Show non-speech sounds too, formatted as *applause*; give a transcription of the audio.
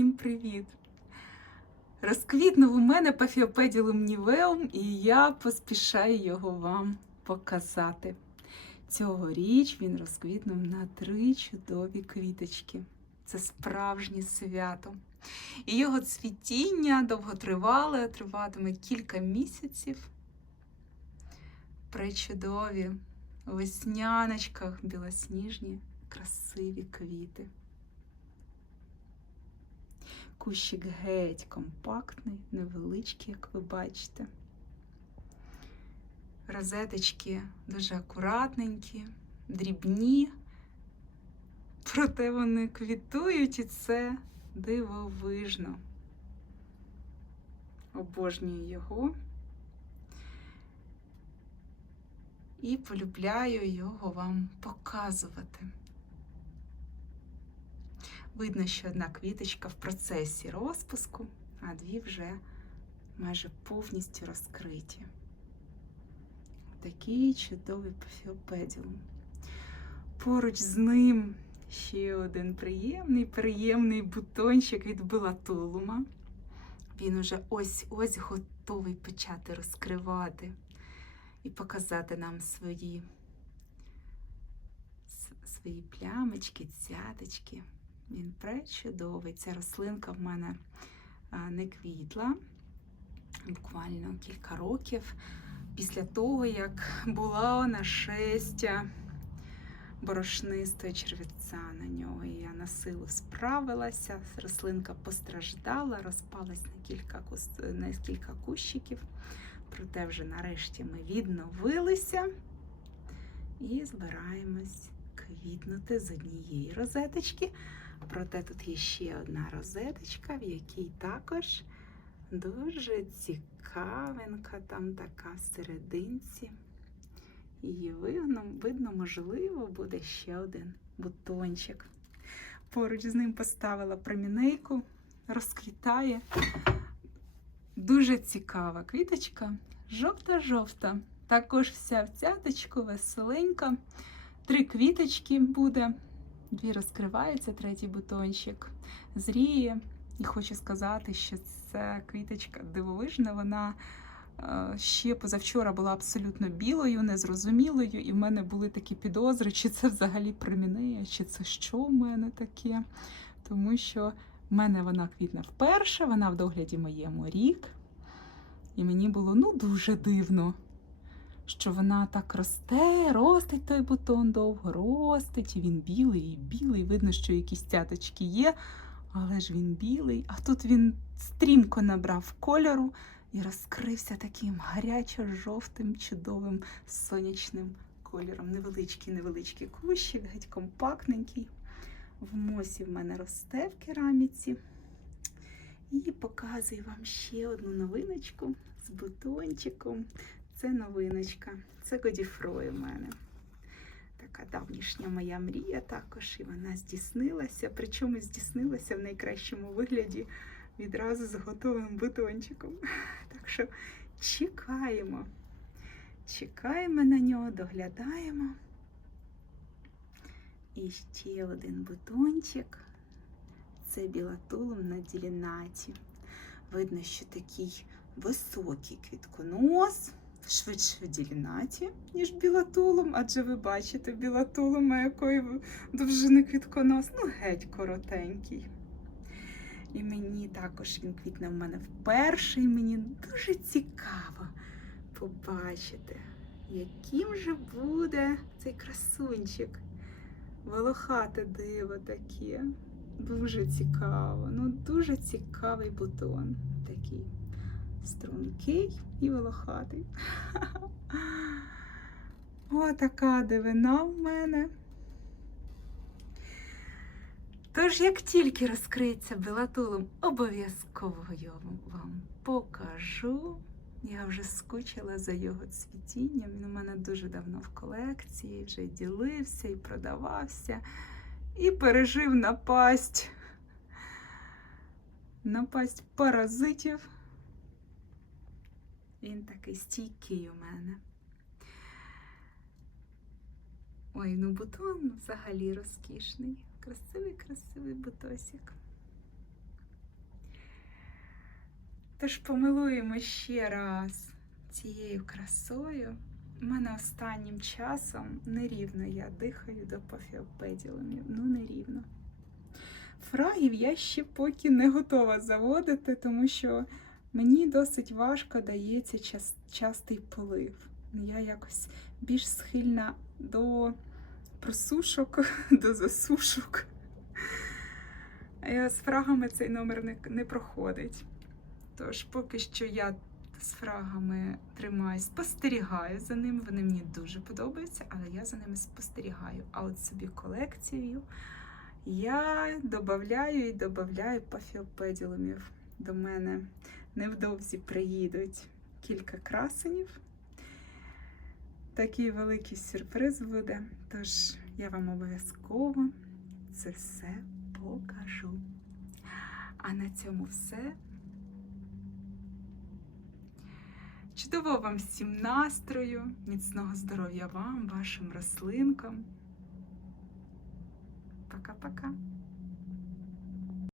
Всім привіт! Розквітнув у мене пафіопеділум нівеум, і я поспішаю його вам показати. Цьогоріч він розквітнув на три чудові квіточки. Це справжнє свято. І його цвітіння довготривале, триватиме кілька місяців. Пречудові у весняночках білосніжні, красиві квіти. Кущик геть компактний, невеличкий, як ви бачите. Розеточки дуже акуратненькі, дрібні, проте вони квітують і це дивовижно. Обожнюю його і полюбляю його вам показувати. Видно, що одна квіточка в процесі розпуску, а дві вже майже повністю розкриті. Такий чудовий пафіопедіум. Поруч з ним ще один приємний, приємний бутончик від белатулума. Він уже ось-ось готовий почати розкривати і показати нам свої, свої плямочки, цяточки. Він пречудовий. Ця рослинка в мене не квітла буквально кілька років після того, як була нашестя борошнистої черв'яця на нього. І я на силу справилася, рослинка постраждала, розпалась на кілька, на кілька кущиків. Проте вже нарешті ми відновилися і збираємось квітнути з однієї розеточки. Проте тут є ще одна розеточка, в якій також дуже цікавинка, там така всерединці. Її видно, видно, можливо, буде ще один бутончик. Поруч з ним поставила промінейку, розквітає. Дуже цікава квіточка, жовта-жовта. Також вся в цяточку, веселенька. Три квіточки буде. Дві розкриваються, третій бутончик зріє. І хочу сказати, що ця квіточка дивовижна. Вона е, ще позавчора була абсолютно білою, незрозумілою, і в мене були такі підозри, чи це взагалі промінея, чи це що в мене таке. Тому що в мене вона квітне вперше, вона в догляді моєму рік. І мені було ну дуже дивно що вона так росте, ростить той бутон довго, ростить, і він білий, і білий. Видно, що якісь цяточки є, але ж він білий. А тут він стрімко набрав кольору і розкрився таким гарячо-жовтим, чудовим сонячним кольором. Невеличкий, невеличкий кущик, геть компактненький. В мосі в мене росте в кераміці. І показую вам ще одну новиночку з бутончиком. Це новиночка, це Годіфрой у мене. Така давнішня моя мрія також, і вона здійснилася, причому здійснилася в найкращому вигляді відразу з готовим бутончиком. *laughs* Так що чекаємо, чекаємо на нього, доглядаємо. І ще один бутончик. Це білатулум на ділінаті. Видно, що такий високий квітконос швидше в ділінаті, ніж білатулом, адже ви бачите, білатулума якої довжини квітконос, ну, геть коротенький. І мені також він квітне в мене вперше, і мені дуже цікаво побачити, яким же буде цей красунчик. Волохате диво таке. Дуже цікаво. Ну, дуже цікавий бутон такий стрункий і волохатий. *laughs* О, така дивина в мене. Тож, як тільки розкриється белатулом, обов'язково я вам покажу. Я вже скучила за його цвітінням. Він у мене дуже давно в колекції, вже ділився і продавався, і пережив напасть. Напасть паразитів. Він такий стійкий у мене. Ой, ну бутон взагалі розкішний. Красивий, красивий бутосик. Тож помилуємо ще раз цією красою. У мене останнім часом нерівно я дихаю до пафіопеділумів. Ну, нерівно. Фрагів я ще поки не готова заводити, тому що мені досить важко дається час, частий полив. Я якось більш схильна до просушок, *laughs* до засушок. З фрагами цей номер не, не проходить. Тож поки що я з фрагами тримаюсь, спостерігаю за ними. Вони мені дуже подобаються, але я за ними спостерігаю. А от собі колекцію я додаю і додаю пафіопеділумів. До мене невдовзі приїдуть кілька красенів. Такий великий сюрприз буде. Тож я вам обов'язково це все покажу. А на цьому все. Чудового вам всім настрою, міцного здоров'я вам, вашим рослинкам. Пока-пока.